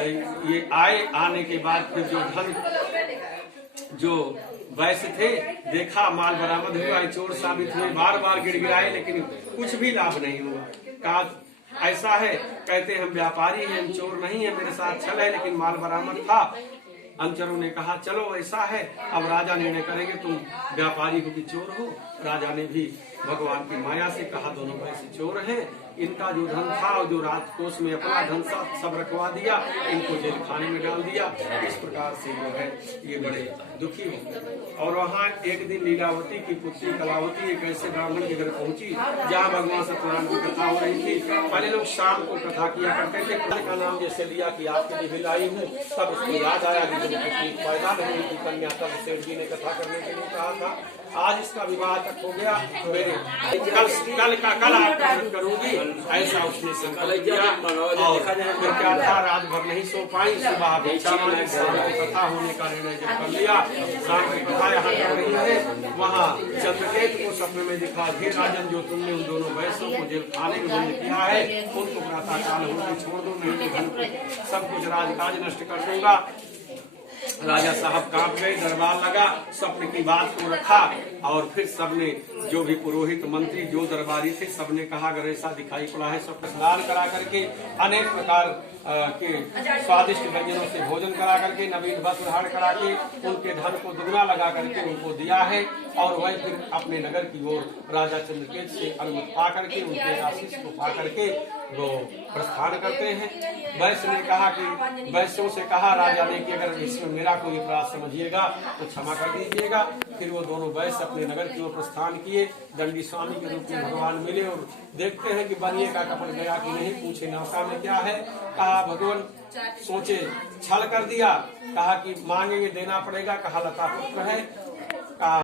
ये आने के बाद फिर जो धन जो वैसे थे देखा, माल बरामद हुआ, चोर साबित हुए, बार बार गिड़गिड़ाए लेकिन कुछ भी लाभ नहीं हुआ। कहा ऐसा है, कहते हम व्यापारी हैं, हम चोर नहीं है, मेरे साथ छल है, लेकिन माल बरामद था। अनुचरों ने कहा चलो ऐसा है, अब राजा निर्णय करेंगे, तुम व्यापारी हो कि चोर हो। राजा ने भी भगवान की माया से कहा दोनों वैसे चोर हैं, इनका जो धन था और जो राजकोष में अपना धन सब रखवा दिया, इनको जेल खाने में डाल दिया। इस प्रकार से जो है ये बड़े दुखी हो गए। और वहाँ एक दिन लीलावती की पुत्री कलावती एक ऐसे ब्राह्मण के घर पहुंची जहाँ भगवान सत्यनारायण की कथा हो रही थी। पहले लोग शाम को कथा किया करते थे, का नाम जैसे लिया कि आपके लिए लाई हूँ, तब उसको याद आया कि जब पुत्री पैदा नहीं हुई कन्या, तब सेठ जी ने कथा करने के लिए कहा था। आज इसका विवाह तक हो गया, मेरे कल आप करूंगी, ऐसा उसने संकल्प किया। और फिर क्या था, रात भर नहीं सो पाई, सुबह कथा होने का निर्णय जब कर लिया, शाम की कथा यहाँ कर रही है, वहाँ चंद्रकेतु को सपने में दिखा, हे राजन जो तुमने उन दोनों वैश्यों को जेल खाने में बंद किया है, उनको प्रातःकाल होकर छोड़ दो, नहीं तो सब कुछ राजकाज नष्ट कर दूंगा। राजा साहब कांप गए, दरबार लगा, स्वप्न की बात को रखा और फिर सबने जो भी पुरोहित मंत्री जो दरबारी थे सबने कहा अगर ऐसा दिखाई पड़ा है, सब स्नान करा करके अनेक प्रकार के स्वादिष्ट व्यंजनों से भोजन करा करके नवीन वस्त्र धारण करा के उनके धन को दुगना लगा करके उनको दिया है। और वह फिर अपने नगर की ओर राजा चंद्रकेत से अनुमति पा करके उनके आशीष को पा करके वो प्रस्थान करते हैं। वैश्य ने कहा कि वैश्यों से कहा राजा ने कि अगर इसमें मेरा कोई अपराध समझिएगा तो क्षमा कर दीजिएगा। फिर वो दोनों वैश्य अपने नगर की ओर प्रस्थान किए। दंडी स्वामी के रूप में भगवान मिले और देखते हैं कि बनिए का कपड़ गया कि नहीं, पूछे नौका में क्या है, कहा भगवान सोचे छल कर दिया, कहा कि मांगेंगे देना पड़ेगा, कहा लता पुत्र है, कहा